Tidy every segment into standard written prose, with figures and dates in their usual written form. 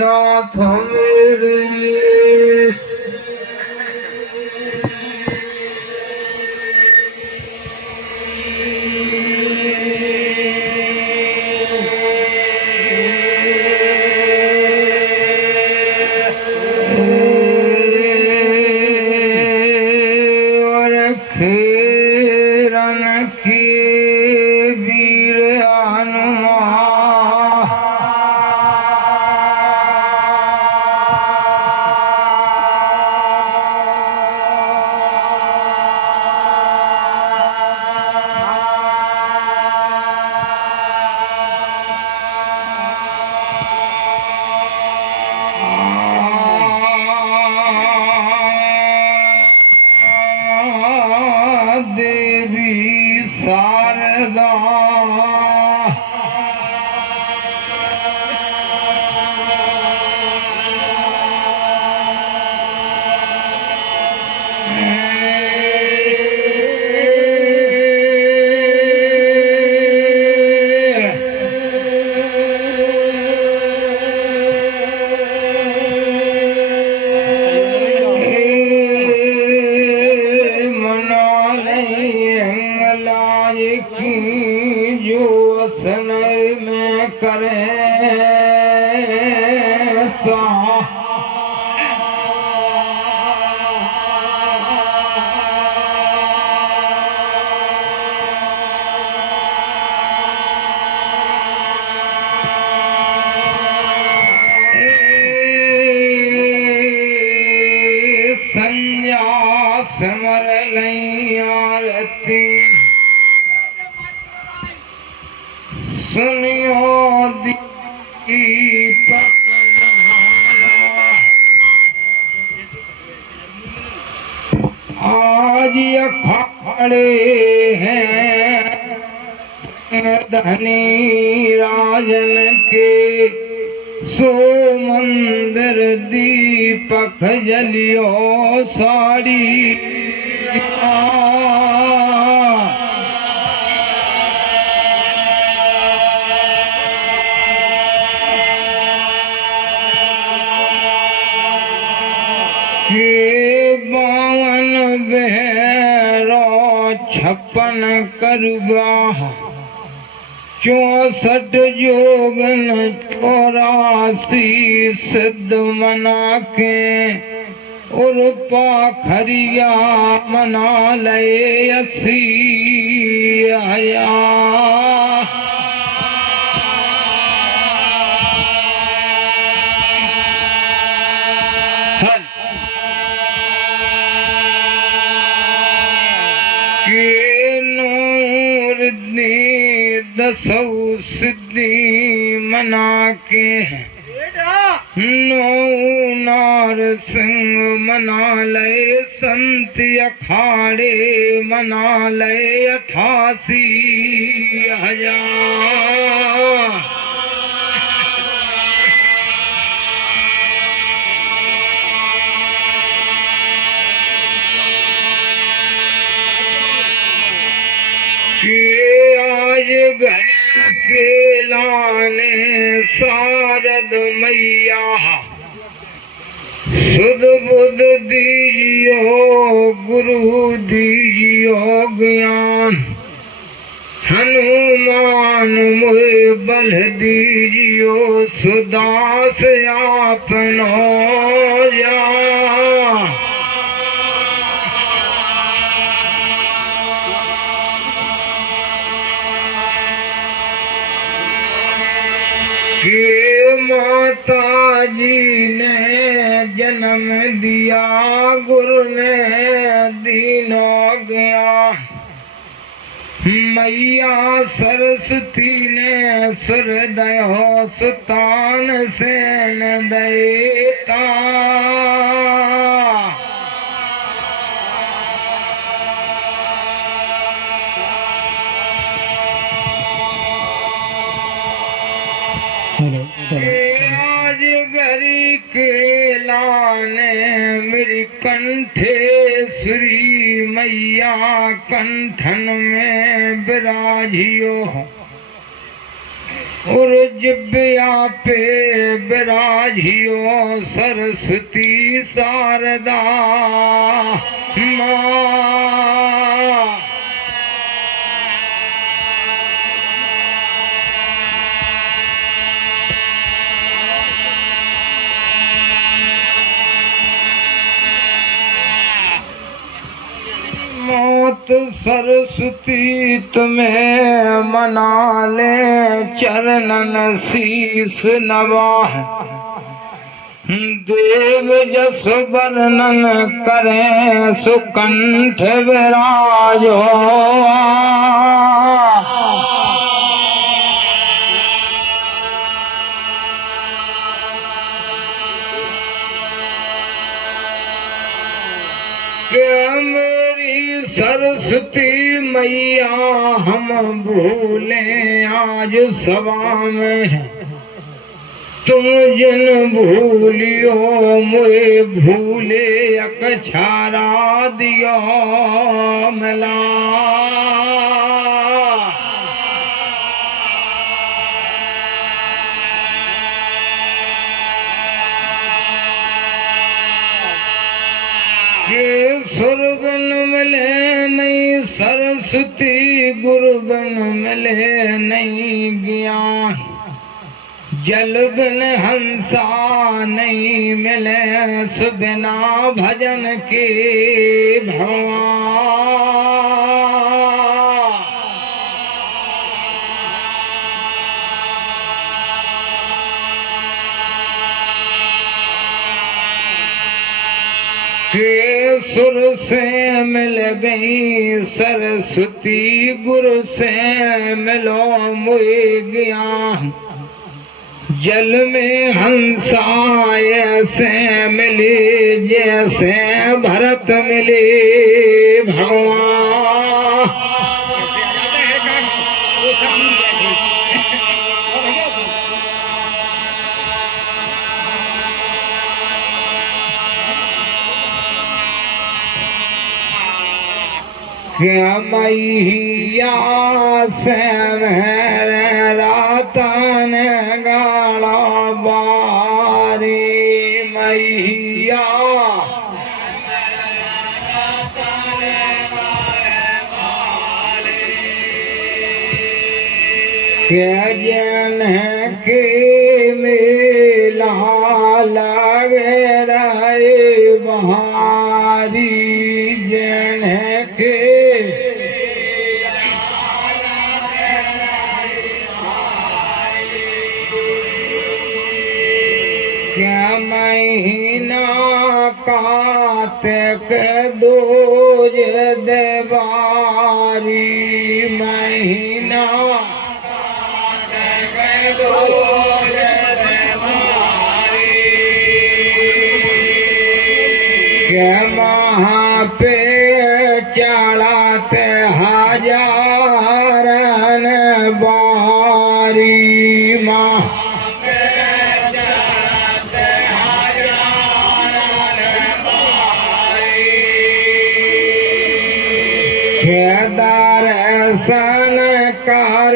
नाथ मेरे खेरन के वीर देवी शारदा की जो समय में करे सा संजा समर आरती सुनियो दीपक आज अखाड़े हैं धनी राजन के सो मंदिर दीपक जलियो साड़ी के बावन बहरो 56 करुआ 64 जोगन 84 सिद्ध मना के और पाखरिया मना ले 80 आया दसौ सिद्धि मना के नौ नार सिंह मना ले संत अखाड़े मना ले 88,000 घर के लाने शारद मैया सुध बुध दीजियो गुरु दीजियो ज्ञान हनुमान मुझे बल दीजियो सुदास आपनो जा के माता जी ने जन्म दिया गुरु ने दीनो गया मैया सरस्वती ने सुर दयो सुतान सेन देता आज गरी के लाने मेरी कंठे श्री मैया कंठन में विराजियो और जिब्या पे विराजियो सरस्वती शारदा माँ। मौत सरस्वती तुम्हें मना ले चरणन शीस नवाह देव जस वर्णन करें सुकंठ विराजो। सरस्वती मैया हम भूले आज सभा में तुम जिन भूलियो मुझे भूले अकछारा दियो मिला। सुरबन मिले नहीं सरस्वती गुरुबन मिले नहीं ज्ञान जल बिन हंसा नहीं मिले सुबिना भजन के भगवान। के सुर से मिल गई सरस्वती गुरु से मिलो मुझे ज्ञान जल में हंसा ऐसे मिले जैसे भरत मिले भगवान। क्या मैया से मेरे रातन गाड़ा बारी मैया क्या जन के मेला लगे रहे बहारी जन के क्या महीना कातिक दूज देवारी महीना कातिक दूज देवारी क्या महा पे चढ़ाते हजारन बारी माँ दर्शन कर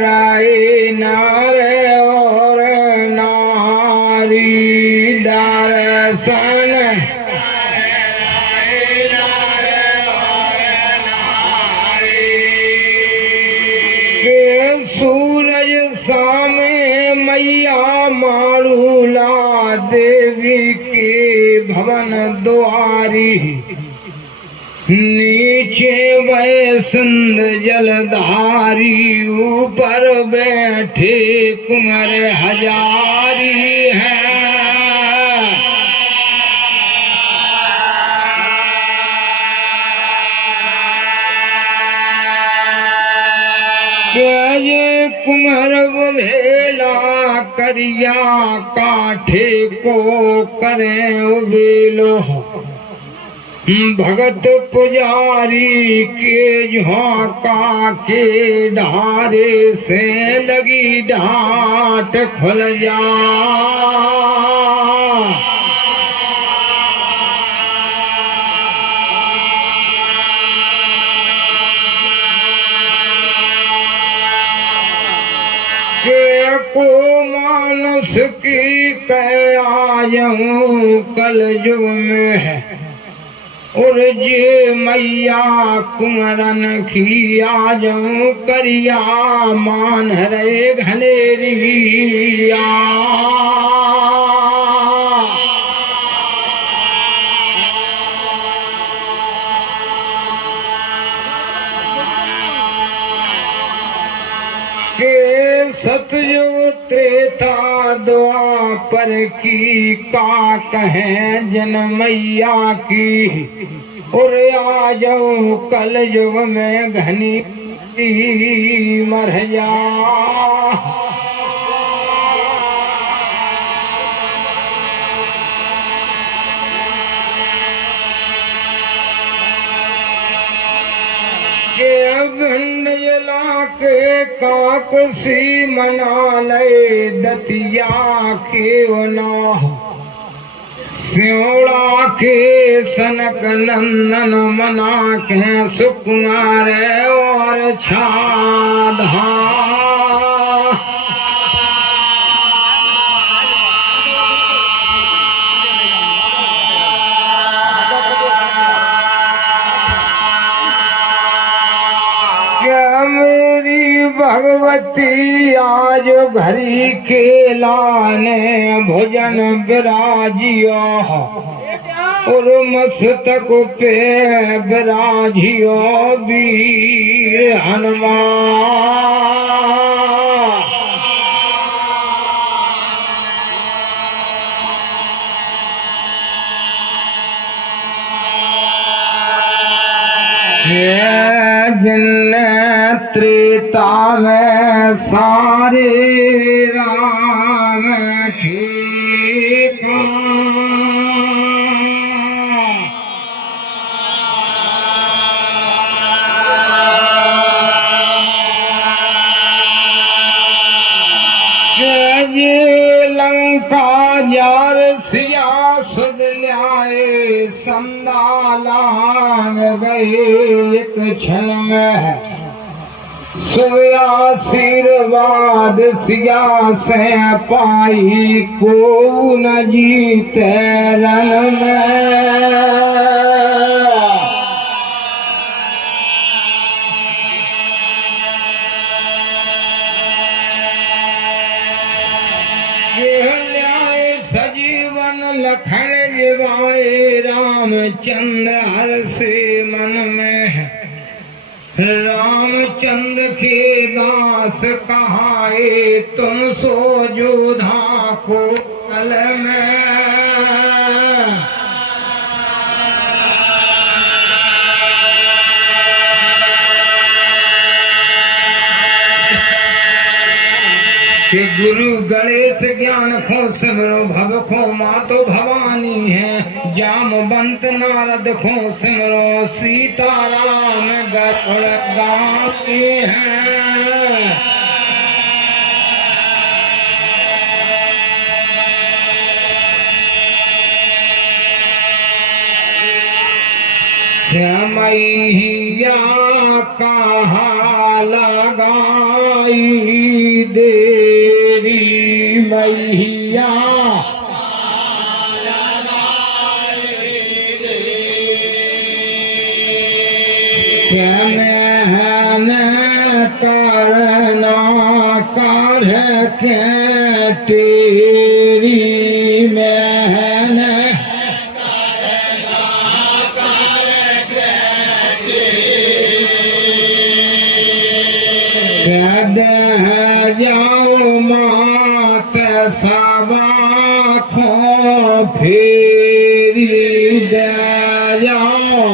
रही नर और नारी दर्शन के सूरज सामे मैया मारूला देवी के भवन द्वारी नीचे वैसंद जलधारी ऊपर बैठे कुंवर हजारी है। ये कुंवर बुधेला करिया काठे को करें उबेलो भगत पुजारी के झांका के ढारे से लगी ढाट खुल जा उसकी कह आयऊं कल युग में है और जे मैया कुमरन की आजऊं करिया मान रे घनेरिया। के सतयुग त्रेता द्वापर की का कहें जन मैया की और आ जाऊं कल युग में घनी मर जा। भिंड जला के काक सी मना ले दतिया के ना स्योड़ा के सनक नंदन मना के सुकुमार और छाधा। मेरी भगवती आज भरी के लाने भोजन विराजियो और मस्तक पे विराजियो वीर हनुमान। त्रेता में सारे राम ठेका ये लंका जार सिया सुध ल्याए संदालांग गए एक क्षण में शुभ आशीर्वाद सिया से पाई को न जीते रण में। सजीवन लखन जीवाए रामचंद्र हर से मन में है रामचंद्र के दास कहाए तुम सो जोधा को कल में। कि गुरु गणेश ज्ञान खो सिमरो भव खो मातो भवानी है जामवंत नारद खो सिमरो सीताराम गढ़ गाती है। मैया कहा लगाई देवी मैया मेहन करना कर के तेरी मेहन जाओ मात सवा खो फेरी दे जाओ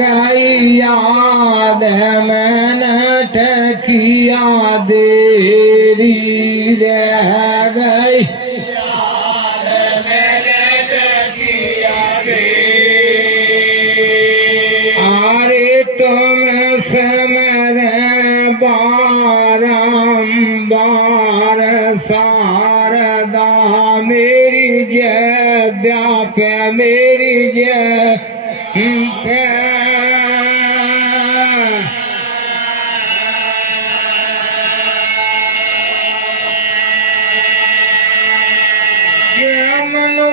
गई याद मैंने ठकिया देरी रह गई तुम से मेरे बारंबार शारदा मेरी जय व्याप्य मेरी जय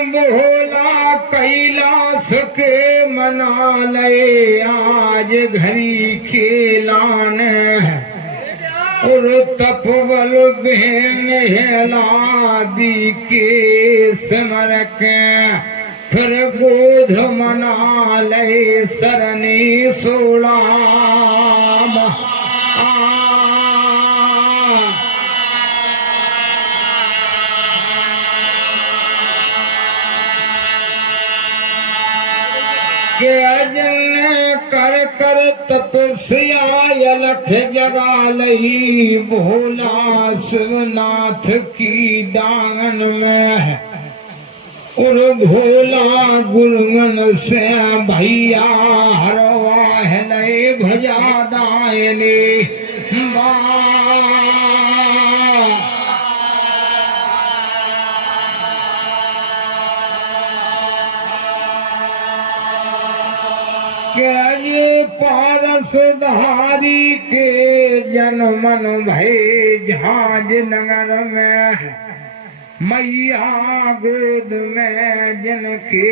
भोला कैलाश के मना ले आज घड़ी खेलान है और तपवल बहन हेलादी के समर के फिर गोध मना ले सरनी सोला के अजन कर कर तपस्या अलख जगा लही भोला शिवनाथ की डांगन में है और भोला गुरुगन से भैया हरवा है नए भजा दायने ये पारस धारी के जनमन भय झांझ नगर में मैया गोद में जिनके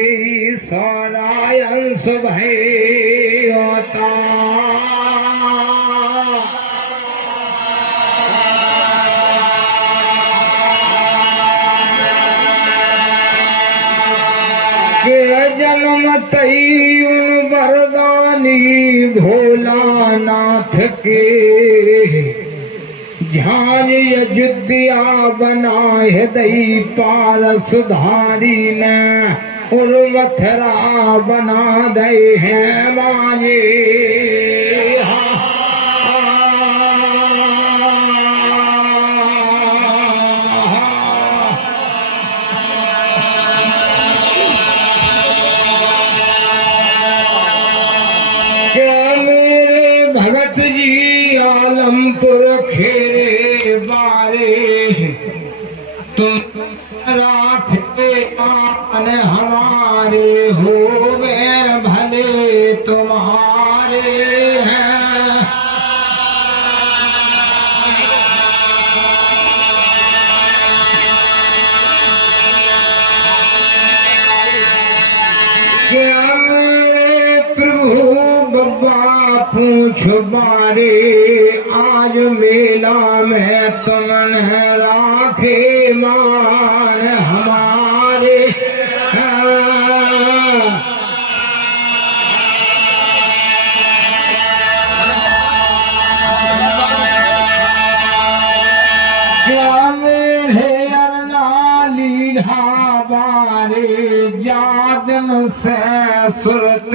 सौरायंस भय होता के जन्म तई उन वरदानी भोलानाथ के झांझ अयोध्या बनाए दई पारस धारी ने और मथुरा बना दे हैं माये भगत जी आलमपुर खेरे बारे तुम राखे मान हमारे होवे भले तुम्हारे हैं क्या मेरे प्रभु पूछ बारे आज मेला में तुमने राखे मान हमारे क्या मेरे अरना लीला बारे यादन से सुरत